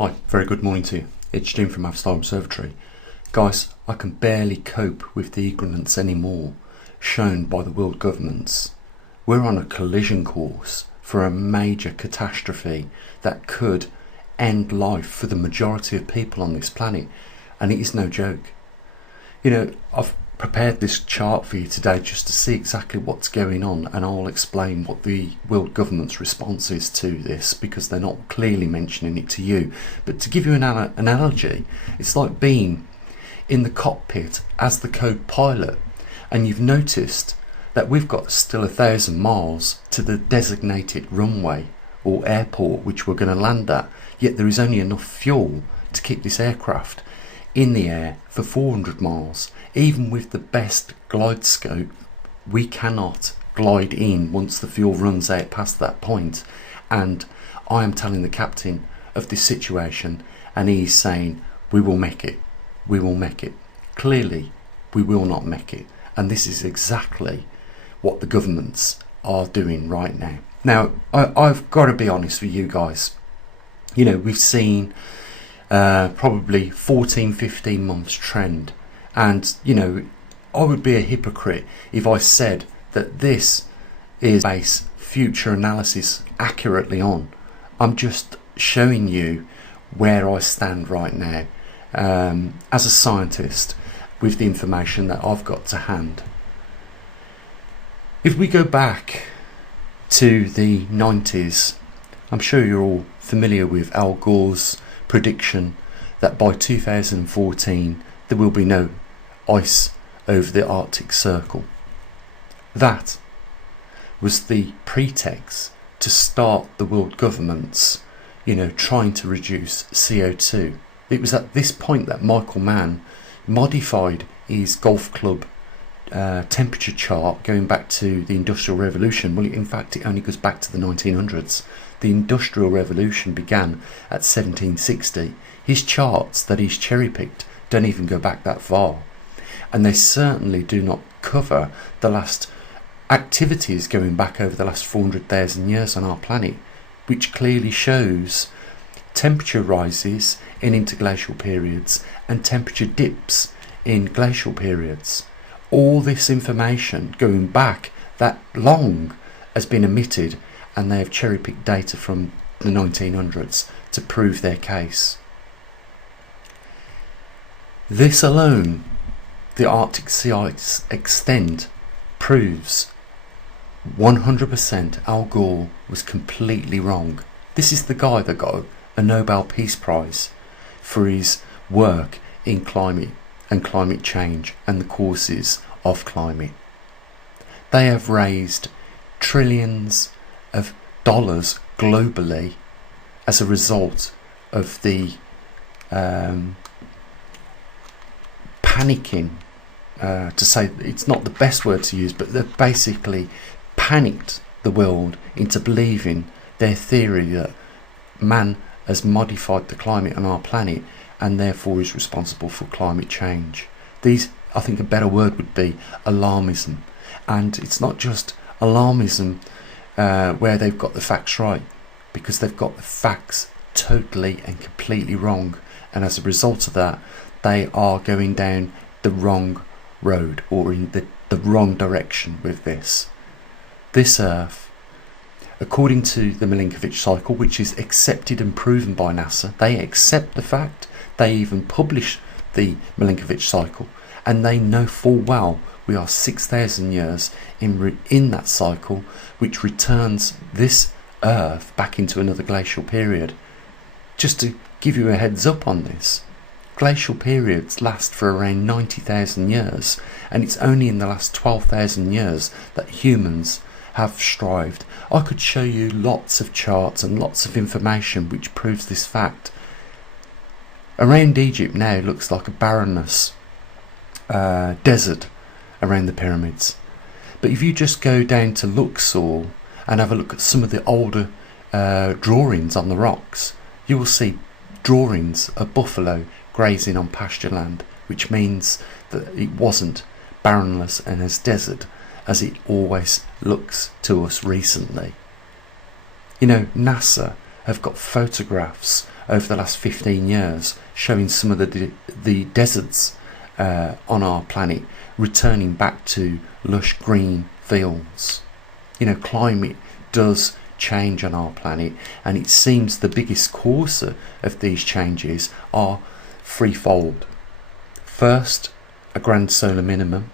Hi, very good morning to you. It's Jim from maverickstar Observatory. Guys, I can barely cope with the ignorance anymore shown by the world governments. We're on a collision course for a major catastrophe that could end life for the majority of people on this planet, and it is no joke. You know, I've prepared this chart for you today just to see exactly what's going on, and I'll explain what the world government's response is to this, because they're not clearly mentioning it to you. But to give you an analogy, it's like being in the cockpit as the co-pilot, and you've noticed that we've got still 1,000 miles to the designated runway or airport which we're going to land at, yet there is only enough fuel to keep this aircraft in the air for 400 miles. Even with the best glide scope, we cannot glide in once the fuel runs out past that point. And I am telling the captain of this situation, and he's saying, we will make it, we will make it. Clearly we will not make it, and this is exactly what the governments are doing right now. Now I've got to be honest with you guys. You know, we've seen probably 14-15 months trend, and you know, I would be a hypocrite if I said that this is base future analysis accurately on. I'm just showing you where I stand right now as a scientist with the information that I've got to hand. If we go back to the 90s, I'm sure you're all familiar with Al Gore's prediction that by 2014 there will be no ice over the Arctic Circle. That was the pretext to start the world governments, you know, trying to reduce CO2. It was at this point that Michael Mann modified his golf club temperature chart going back to the Industrial Revolution. Well, in fact, it only goes back to the 1900s. The Industrial Revolution began at 1760. His charts that he's cherry-picked don't even go back that far, and they certainly do not cover the last activities going back over the last 400,000 years on our planet, which clearly shows temperature rises in interglacial periods and temperature dips in glacial periods. All this information going back that long has been omitted, and they have cherry-picked data from the 1900s to prove their case. This alone, the Arctic sea ice extent, proves 100% Al Gore was completely wrong. This is the guy that got a Nobel Peace Prize for his work in climate and climate change and the causes of climate. They have raised trillions of dollars globally as a result of the panicking, to say it's not the best word to use, but they've basically panicked the world into believing their theory that man has modified the climate on our planet and therefore is responsible for climate change. These, I think a better word would be alarmism. And it's not just alarmism where they've got the facts right, because they've got the facts totally and completely wrong, and as a result of that they are going down the wrong road, or in the wrong direction with this. This Earth, according to the Milankovitch cycle, which is accepted and proven by NASA, they accept the fact, they even publish the Milankovitch cycle, and they know full well we are 6,000 years in that cycle, which returns this Earth back into another glacial period. Just to give you a heads up on this, glacial periods last for around 90,000 years, and it's only in the last 12,000 years that humans have strived. I could show you lots of charts and lots of information which proves this fact. Around Egypt now looks like a barrenness desert around the pyramids, but if you just go down to Luxor and have a look at some of the older drawings on the rocks, you will see drawings of buffalo grazing on pasture land, which means that it wasn't barrenless and as desert as it always looks to us recently. You know, NASA have got photographs over the last 15 years, showing some of the deserts on our planet returning back to lush green fields. Climate does change on our planet, and it seems the biggest cause of these changes are threefold. First, a grand solar minimum,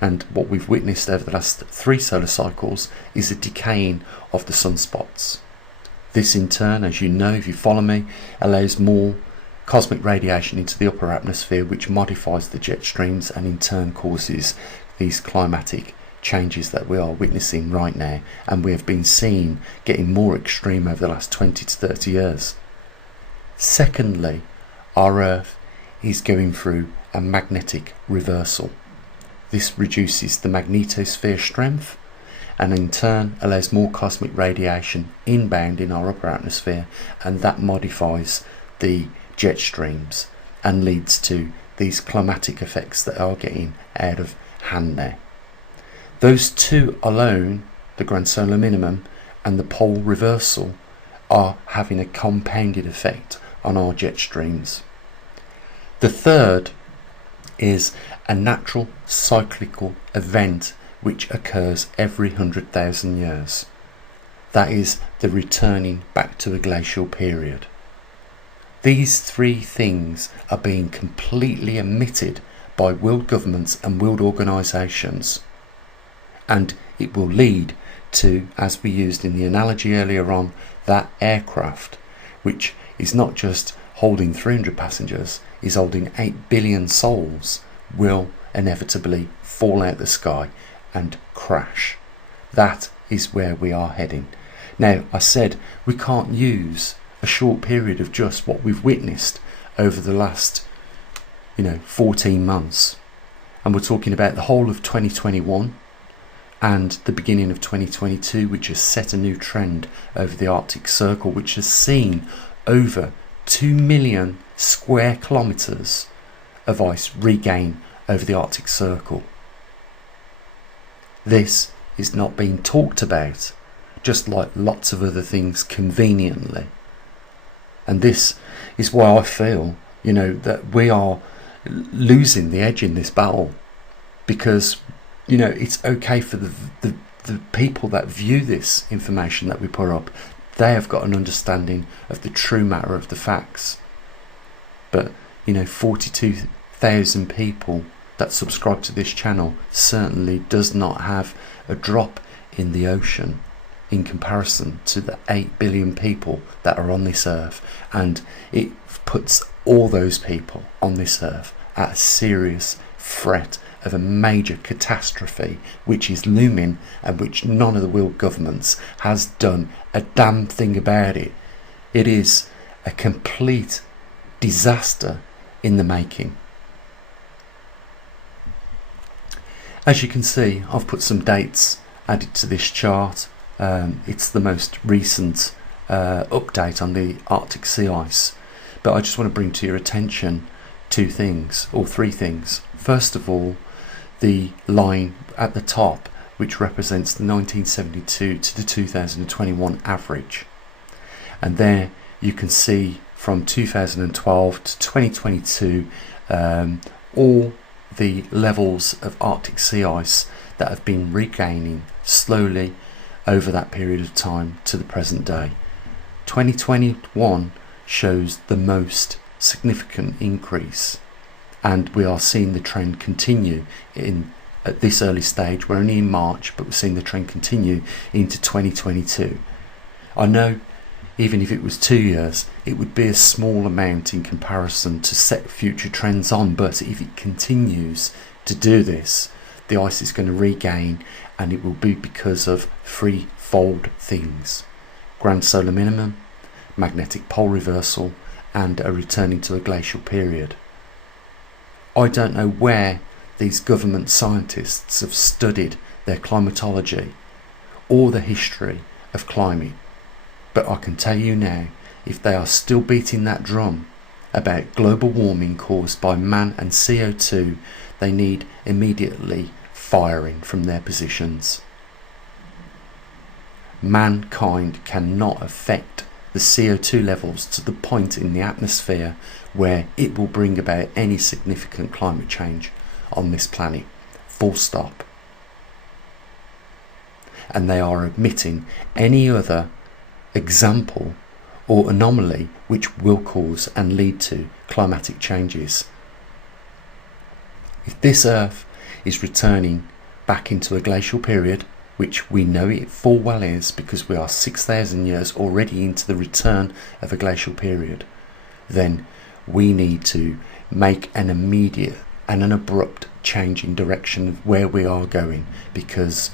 and what we've witnessed over the last 3 solar cycles is a decaying of the sunspots. This in turn, as you know if you follow me, allows more cosmic radiation into the upper atmosphere, which modifies the jet streams and in turn causes these climatic changes that we are witnessing right now, and we have been seeing getting more extreme over the last 20 to 30 years. Secondly, our Earth is going through a magnetic reversal. This reduces the magnetosphere strength and in turn allows more cosmic radiation inbound in our upper atmosphere, and that modifies the jet streams and leads to these climatic effects that are getting out of hand now. Those two alone, the grand solar minimum and the pole reversal, are having a compounded effect on our jet streams. The third is a natural cyclical event which occurs every 100,000 years. That is the returning back to a glacial period. These 3 things are being completely omitted by world governments and world organisations, and it will lead to, as we used in the analogy earlier on, that aircraft which is not just holding 300 passengers, is holding 8 billion souls, will inevitably fall out the sky and crash. That is where we are heading. Now, I said we can't use a short period of just what we've witnessed over the last 14 months, and we're talking about the whole of 2021 and the beginning of 2022, which has set a new trend over the Arctic Circle, which has seen over 2 million square kilometres of ice regain over the Arctic Circle. This is not being talked about, just like lots of other things conveniently. And this is why I feel, that we are losing the edge in this battle, because, it's okay for the people that view this information that we put up. They have got an understanding of the true matter of the facts. But, 42,000 people that subscribe to this channel certainly does not have a drop in the ocean in comparison to the 8 billion people that are on this earth, and it puts all those people on this earth at a serious threat of a major catastrophe which is looming and which none of the world governments has done a damn thing about it. It is a complete disaster in the making. As you can see, I've put some dates added to this chart. It's the most recent update on the Arctic sea ice, but I just want to bring to your attention 2 things, or 3 things. First of all, the line at the top, which represents the 1972 to the 2021 average, and there you can see from 2012 to 2022 all the levels of Arctic sea ice that have been regaining slowly over that period of time to the present day. 2021 shows the most significant increase, and we are seeing the trend continue at this early stage. We're only in March, but we're seeing the trend continue into 2022. I know even if it was 2 years, it would be a small amount in comparison to set future trends on, but if it continues to do this, the ice is going to regain, and it will be because of 3-fold things: grand solar minimum, magnetic pole reversal, and a returning to a glacial period. I don't know where these government scientists have studied their climatology or the history of climate, but I can tell you now, if they are still beating that drum about global warming caused by man and CO2, they need immediately firing from their positions. Mankind cannot affect the CO2 levels to the point in the atmosphere where it will bring about any significant climate change on this planet. Full stop. And they are omitting any other example or anomaly which will cause and lead to climatic changes. If this Earth is returning back into a glacial period, which we know it full well is because we are 6,000 years already into the return of a glacial period, then we need to make an immediate and an abrupt change in direction of where we are going, because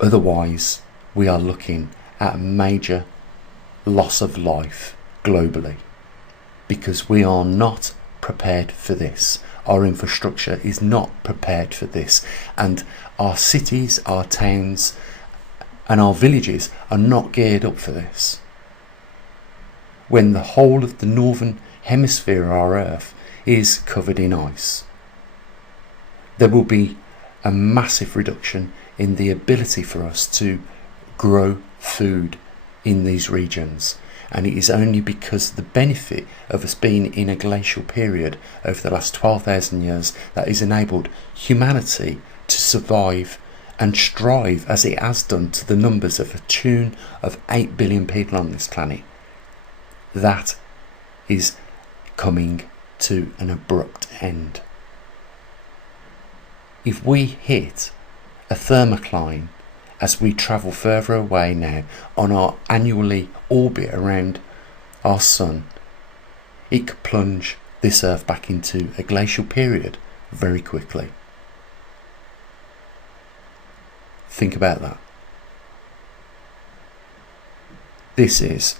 otherwise we are looking at a major loss of life globally, because we are not prepared for this. Our infrastructure is not prepared for this, and our cities, our towns and our villages are not geared up for this. When the whole of the northern hemisphere of our Earth is covered in ice, there will be a massive reduction in the ability for us to grow food in these regions, and it is only because of the benefit of us being in a glacial period over the last 12,000 years that has enabled humanity to survive and strive as it has done to the numbers of a tune of 8 billion people on this planet. That is coming to an abrupt end. If we hit a thermocline as we travel further away now on our annually orbit around our sun, it could plunge this Earth back into a glacial period very quickly. Think about that. This is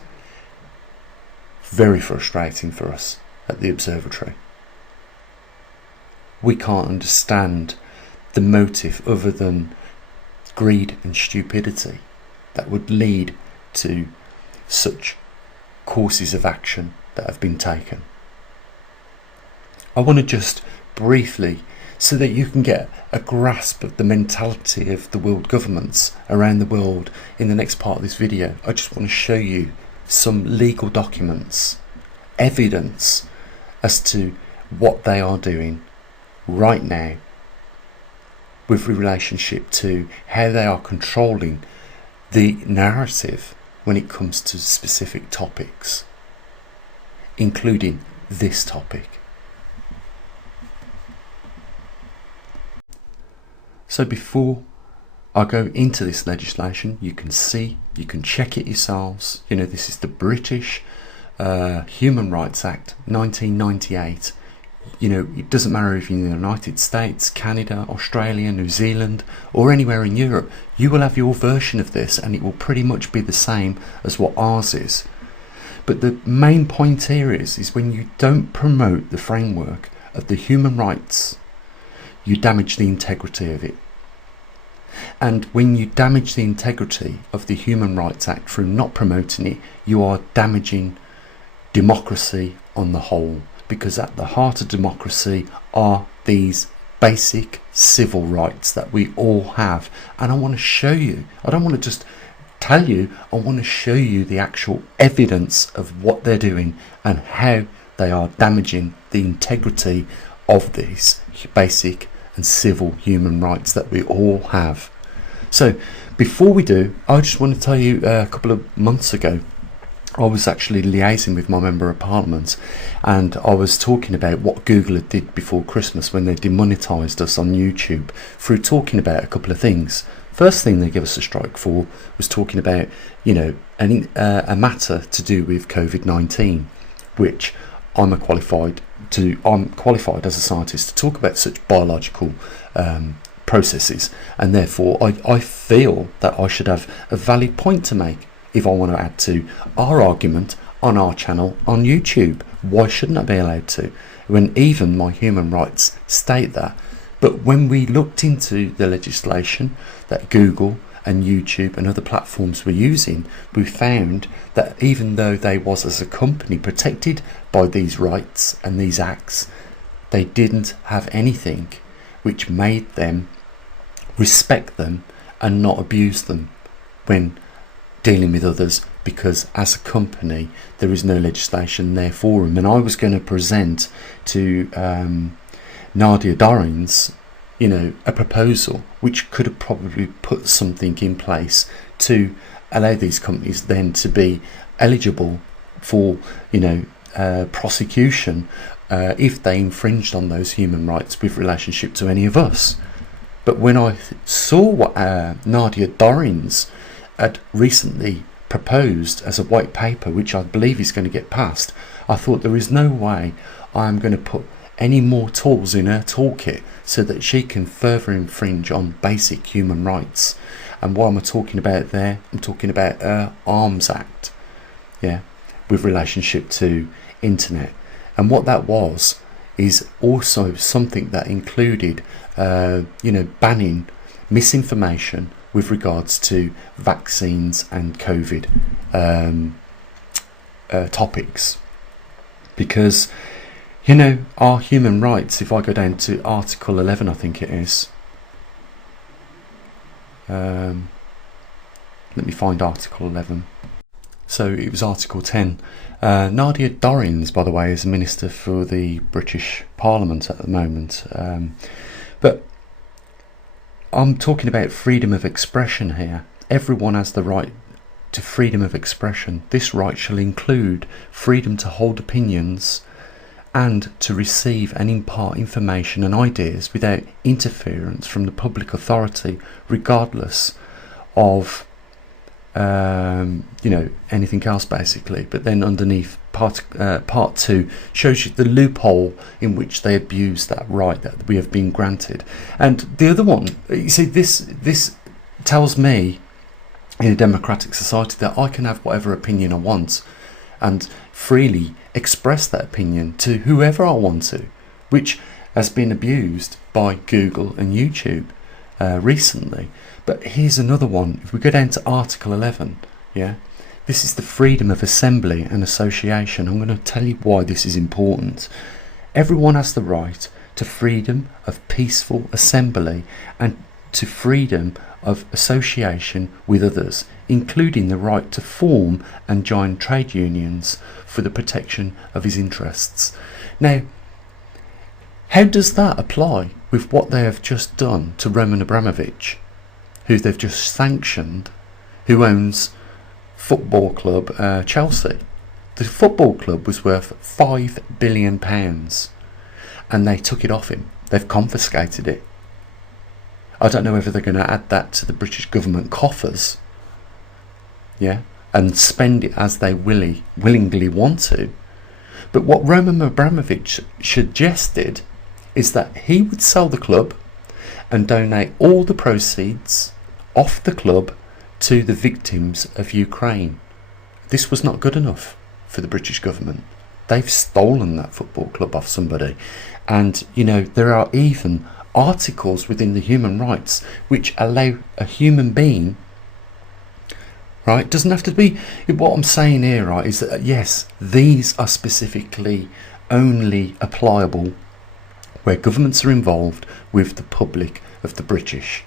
very frustrating for us at the observatory. We can't understand the motive other than greed and stupidity that would lead to such courses of action that have been taken. I want to just briefly, so that you can get a grasp of the mentality of the world governments around the world in the next part of this video, I just want to show you some legal documents, evidence as to what they are doing right now with relationship to how they are controlling the narrative when it comes to specific topics, including this topic. So before I go into this legislation, you can check it yourselves. You know, this is the British Human Rights Act 1998. You know, it doesn't matter if you're in the United States, Canada, Australia, New Zealand, or anywhere in Europe, you will have your version of this and it will pretty much be the same as what ours is. But the main point here is when you don't promote the framework of the human rights, you damage the integrity of it. And when you damage the integrity of the Human Rights Act through not promoting it, you are damaging democracy on the whole. Because at the heart of democracy are these basic civil rights that we all have. And I want to show you, I don't want to just tell you, I want to show you the actual evidence of what they're doing and how they are damaging the integrity of these basic and civil human rights that we all have. So before we do, I just want to tell you a couple of months ago, I was actually liaising with my Member of Parliament and I was talking about what Google did before Christmas when they demonetised us on YouTube through talking about a couple of things. First thing they gave us a strike for was talking about, you know, a matter to do with COVID-19, which I'm qualified as a scientist to talk about such biological processes, and therefore I feel that I should have a valid point to make if I want to add to our argument on our channel on YouTube. Why shouldn't I be allowed to, when even my human rights state that? But when we looked into the legislation that Google and YouTube and other platforms were using, we found that even though they was as a company protected by these rights and these acts, they didn't have anything which made them respect them and not abuse them when dealing with others, because as a company there is no legislation there for them. And I was going to present to Nadia Dorrens, a proposal which could have probably put something in place to allow these companies then to be eligible for prosecution if they infringed on those human rights with relationship to any of us. But when I saw what Nadia Dorrens had recently proposed as a white paper, which I believe is going to get passed, I thought there is no way I am going to put any more tools in her toolkit so that she can further infringe on basic human rights. And what am I talking about there? I'm talking about her Arms Act, with relationship to internet. And what that was is also something that included banning misinformation with regards to vaccines and COVID topics, because our human rights, if I go down to Article 11, I think it is, let me find Article 11. So it was Article 10. Nadia Dorrens, by the way, is a minister for the British Parliament at the moment, but I'm talking about freedom of expression here. Everyone has the right to freedom of expression. This right shall include freedom to hold opinions and to receive and impart information and ideas without interference from the public authority, regardless of anything else, basically. But then underneath part 2 shows you the loophole in which they abuse that right that we have been granted. And the other one, you see, this tells me in a democratic society that I can have whatever opinion I want and freely express that opinion to whoever I want to, which has been abused by Google and YouTube recently. But here's another one. If we go down to Article 11, this is the freedom of assembly and association. I'm going to tell you why this is important. Everyone has the right to freedom of peaceful assembly and to freedom of association with others, including the right to form and join trade unions for the protection of his interests. Now, how does that apply with what they have just done to Roman Abramovich, who they've just sanctioned, who owns football club Chelsea? The football club was worth £5 billion and they took it off him. They've confiscated it. I don't know whether they're going to add that to the British government coffers, and spend it as they willingly want to. But what Roman Abramovich suggested is that he would sell the club and donate all the proceeds off the club to the victims of Ukraine. This was not good enough for the British government. They've stolen that football club off somebody. And, there are even articles within the human rights which allow a human being, right, doesn't have to be, what I'm saying here, right, is that yes, these are specifically only applicable where governments are involved with the public of the British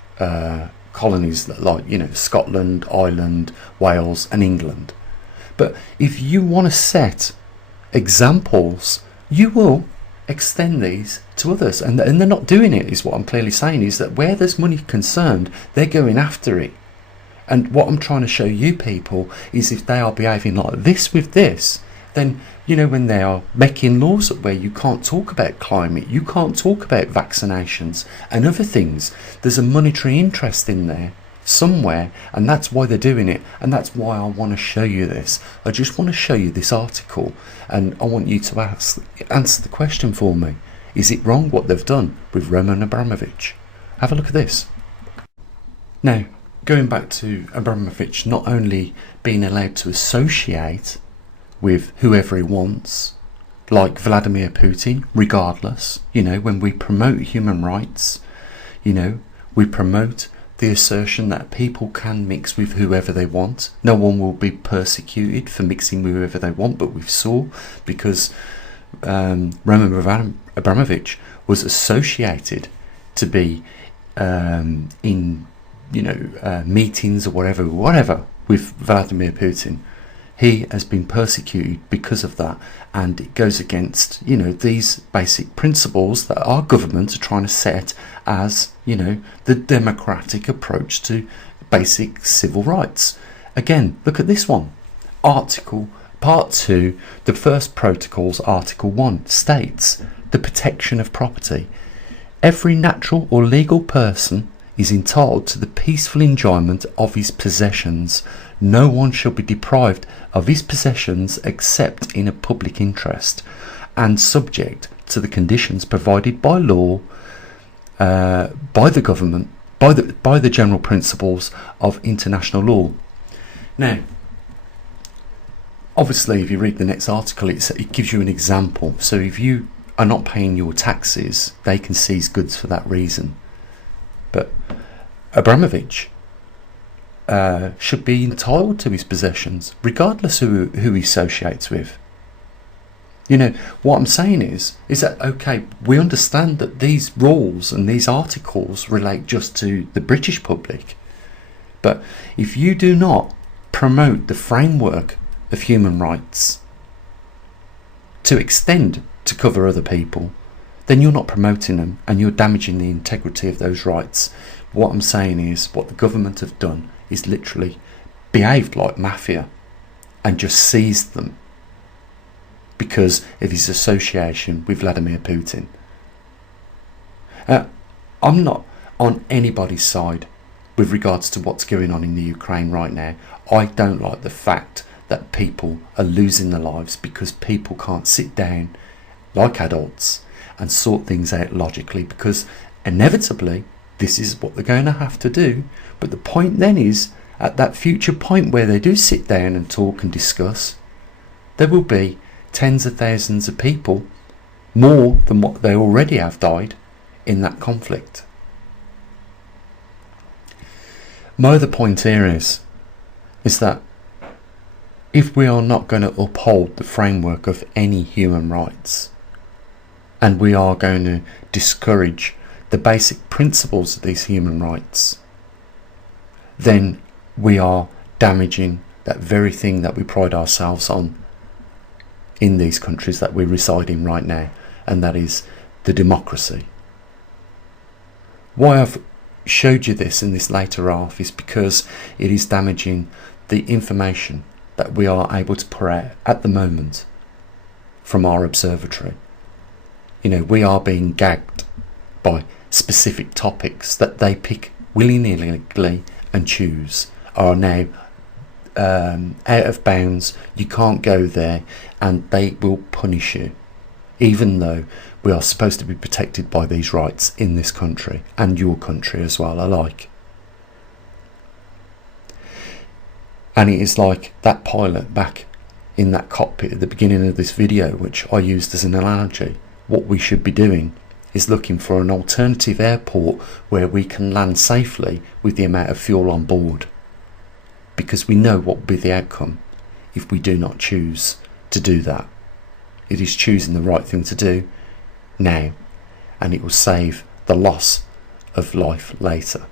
colonies, like Scotland, Ireland, Wales and England. But if you want to set examples, you will extend these to others, and they're not doing it, is what I'm clearly saying, is that where there's money concerned, they're going after it. And what I'm trying to show you people is if they are behaving like this with this, then when they are making laws where you can't talk about climate, you can't talk about vaccinations and other things, there's a monetary interest in there somewhere, and that's why they're doing it. And that's why I want to show you this. I just want to show you this article, and I want you to answer the question for me. Is it wrong what they've done with Roman Abramovich? Have a look at this. Now, going back to Abramovich not only being allowed to associate with whoever he wants, like Vladimir Putin, regardless, when we promote human rights, we promote the assertion that people can mix with whoever they want. No one will be persecuted for mixing with whoever they want, but we saw, because Roman Abramovich was associated to be in meetings or whatever with Vladimir Putin. He has been persecuted because of that, and it goes against, these basic principles that our government are trying to set as, the democratic approach to basic civil rights. Again, look at this one. Part 2, the first protocol's Article 1 states the protection of property. Every natural or legal person is entitled to the peaceful enjoyment of his possessions. No one shall be deprived of his possessions except in a public interest, and subject to the conditions provided by law, by the government, by the general principles of international law. Now, obviously, if you read the next article, it gives you an example. So if you are not paying your taxes, they can seize goods for that reason. But Abramovich should be entitled to his possessions, regardless who he associates with. What I'm saying is that, okay, we understand that these rules and these articles relate just to the British public. But if you do not promote the framework of human rights to extend to cover other people, then you're not promoting them and you're damaging the integrity of those rights. What I'm saying is, what the government have done is literally behaved like mafia and just seized them because of his association with Vladimir Putin. I'm not on anybody's side with regards to what's going on in the Ukraine right now. I don't like the fact that people are losing their lives because people can't sit down like adults and sort things out logically, because inevitably this is what they're going to have to do. But the point then is, at that future point where they do sit down and talk and discuss, there will be tens of thousands of people, more than what they already have died in that conflict. My other point here is that if we are not going to uphold the framework of any human rights, and we are going to discourage the basic principles of these human rights, then we are damaging that very thing that we pride ourselves on in these countries that we reside in right now, and that is the democracy. Why I've showed you this in this later half is because it is damaging the information that we are able to put out at the moment from our observatory. We are being gagged by specific topics that they pick willy-nilly and choose, are now out of bounds. You can't go there, and they will punish you, even though we are supposed to be protected by these rights in this country, and your country as well alike. And it is like that pilot back in that cockpit at the beginning of this video, which I used as an analogy. What we should be doing is looking for an alternative airport where we can land safely with the amount of fuel on board, because we know what will be the outcome if we do not choose to do that. It is choosing the right thing to do now, and it will save the loss of life later.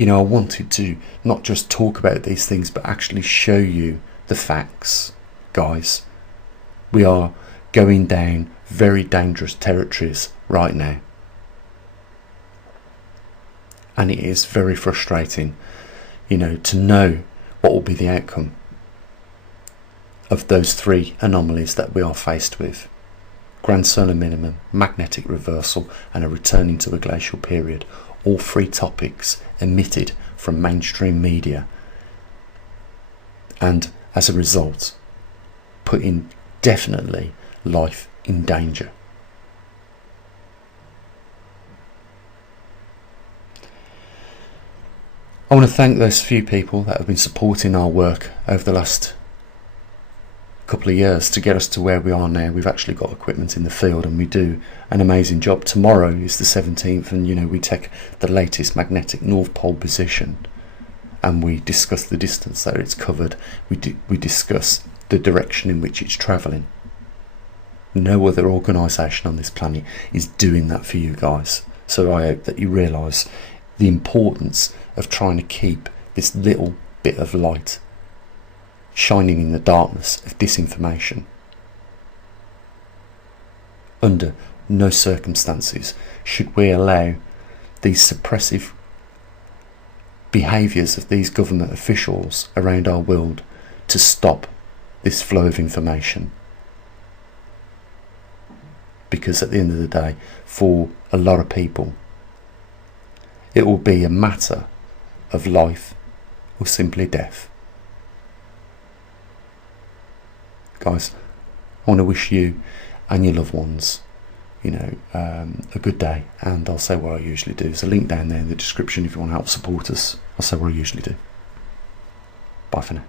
I wanted to not just talk about these things, but actually show you the facts, guys. We are going down very dangerous territories right now. And it is very frustrating, to know what will be the outcome of those three anomalies that we are faced with. Grand solar minimum, magnetic reversal, and a returning to a glacial period. All three topics emitted from mainstream media, and as a result putting definitely life in danger. I want to thank those few people that have been supporting our work over the last couple of years to get us to where we are now. We've actually got equipment in the field, and we do an amazing job. Tomorrow is the 17th, and we take the latest magnetic North Pole position and we discuss the distance that it's covered. We discuss the direction in which it's travelling. No other organisation on this planet is doing that for you guys. So I hope that you realise the importance of trying to keep this little bit of light shining in the darkness of disinformation. Under no circumstances should we allow these suppressive behaviours of these government officials around our world to stop this flow of information. Because at the end of the day, for a lot of people, it will be a matter of life or simply death. Guys, I want to wish you and your loved ones, a good day, and I'll say what I usually do. There's a link down there in the description if you want to help support us. I'll say what I usually do. Bye for now.